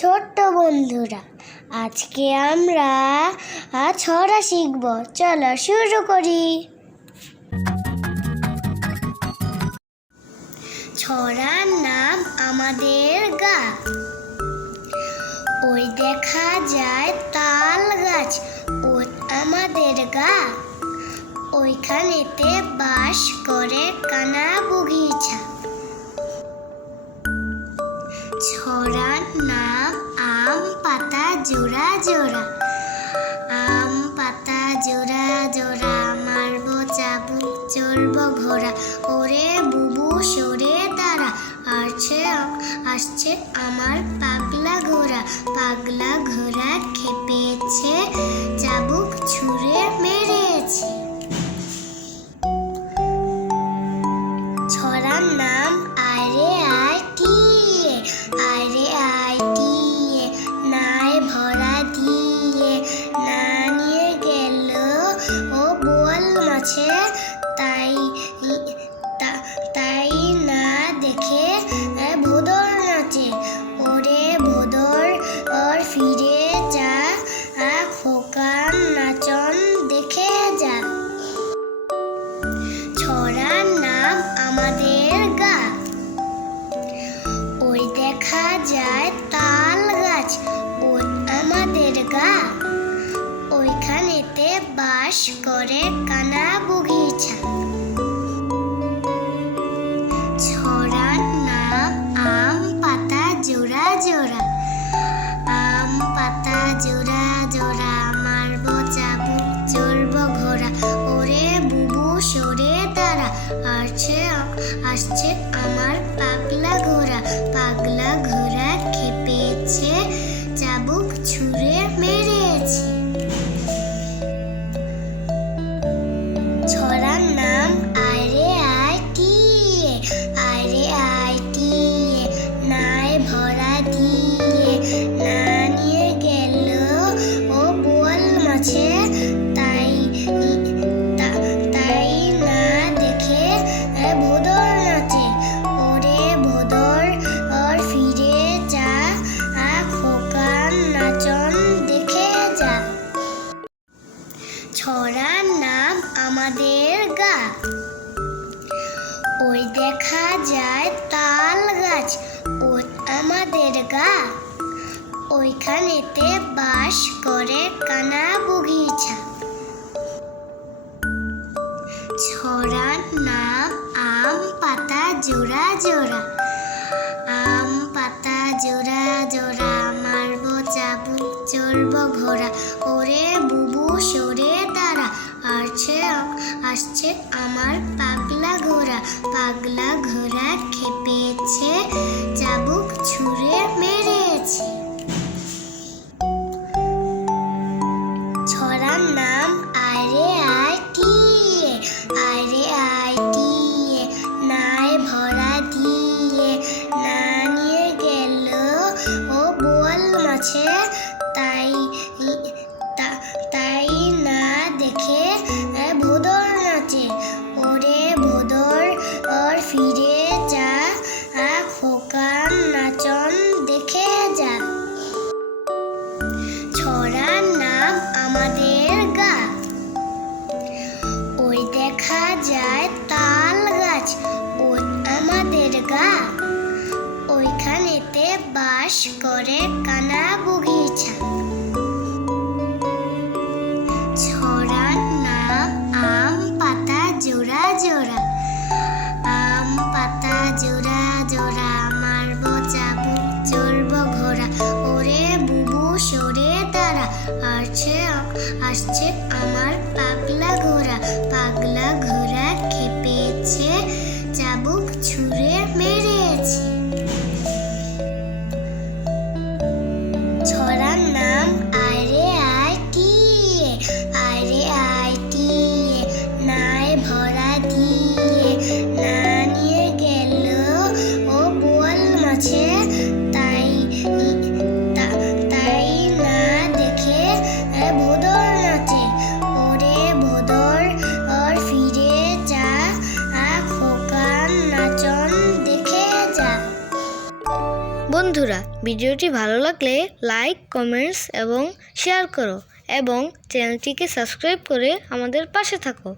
ছোট্ট বন্ধুরা, আজকে আমরা ছড়া শিখব। চলো শুরু করি। ছড়ার নাম আমাদের গা। ওই দেখা যায় তাল গাছ, ওই আমাদের গা। ওইখানেতে বাস করে কানা বগিচা। ছড়ার নাম আম পাতা জোড়া জোড়া। আম পাতা জোড়া জোড়া, মারবো চাবুক চলবো ঘোড়া। ওরে বুবু সরে দাঁড়া, আসছে আমার পাগলা ঘোড়া। পাগলা ঘোড়া খেপেছে, চাবুক ছুঁড়ে মেরেছে। ছড়ার নাম আয় রে আয় টিয়ে। আয় রে আয় টিয়ে, নায় ভরা দিয়ে। না নিয়ে গেল ও বোয়াল মাছে, তাই না দেখে ভোদর নাচে। ওরে ভোদর ওর ফিরে যা, খোকার নাচন দেখে যা। ছড়ার নাম আমাদের গা। ওই দেখা যায় তাল গাছ, ওই আমাদের গা। ওইখানেতে বাস করে কানা বগিচা। ছড়ার নাম আম পাতা জোড়া জোড়া। আম পাতা জোড়া জোড়া, মারবো চাবুক চলবো ঘোড়া। ওরে বুবু সরে দাঁড়া, আসছে আমার পাগলা ঘোড়া। পাগলা ঘোড়া খেপেছে, চাবুক ছুঁড়ে মেরেছে। ছড়ার নাম আয় রে আয় টিয়ে। আয় রে আয় টিয়ে, নায় ভরা দিয়ে। না নিয়ে গেল ও বোয়াল মাছে, তাই না দেখে ভোদর নাচে। ওরে ভোদর ওর ফিরে যা, খোকার নাচন দেখে যা। ছড়ার নাম আমাদের গা। ওই দেখা যায় তাল গাছ, ওই আমাদের গা। ওইখানেতে বাস করে কানা বগিচা। ছড়ার নাম আম পাতা জোড়া জোড়া। আম পাতা জোড়া জোড়া, মারবো চাবুক চলবো ঘোড়া। ওরে বুবু সরে দাঁড়া, আসছে আমার পাগলা ঘোড়া। পাগলা ঘোড়া খেপেছে, চাবুক ছুঁড়ে মেরেছে। ছড়ার নাম আয় রে আয় টিয়ে। আয় রে আয় টিয়ে, নায় ভরা দিয়ে। না নিয়ে গেল ও বোয়াল মাছে, তাই না দেখে ভোদর নাচে। ওরে ভোদর ওর ফিরে যা, খোকার নাচন দেখে যা। ছড়ার নাম আমাদের গা। ওই দেখা যায় তাল গাছ, ওই আমাদের গা। ওইখানেতে বাস করে কানা বগিচা। ছড়ার নাম আম পাতা জোড়া জোড়া। আম পাতা জোড়া জোড়া, মারবো চাবুক চলবো ঘোড়া। ওরে বুবু সরে দাঁড়া, আসছে আমার পাগলা ঘোড়া। পাগলা ঘোড়া খেপেছে, চাবুক ছুঁড়ে মেরেছে। ছড়ার নাম আয় রে আয় টিয়ে। আয় রে আয় টিয়ে, নায় ভরা দিয়ে। না নিয়ে গেল ও বোয়াল মাছে, তাই না দেখে ভোদর নাচে। ওরে ভোদর ভিডিওটি ভালো লাগলে লাইক, কমেন্টস এবং শেয়ার করো এবং চ্যানেলটিকে সাবস্ক্রাইব করে আমাদের পাশে থাকো।